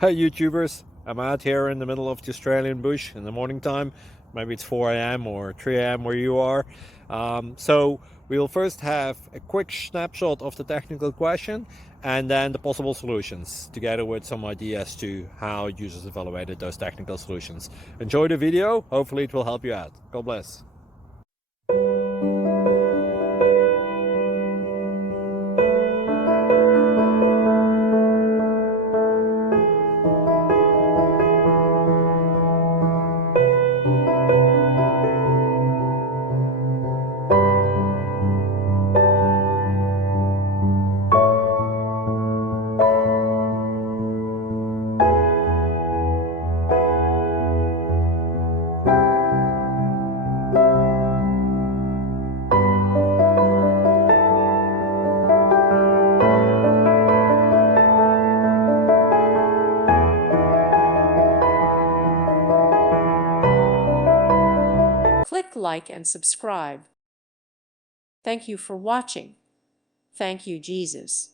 Hey YouTubers, I'm out here in the middle of the Australian bush in the morning time. Maybe it's 4 a.m. or 3 a.m. where you are. So we'll first have a quick snapshot of the technical question and then the possible solutions, together with some ideas to how users evaluated those technical solutions. Enjoy the video, hopefully it will help you out. God bless. Click like and subscribe. Thank you for watching. Thank you, Jesus.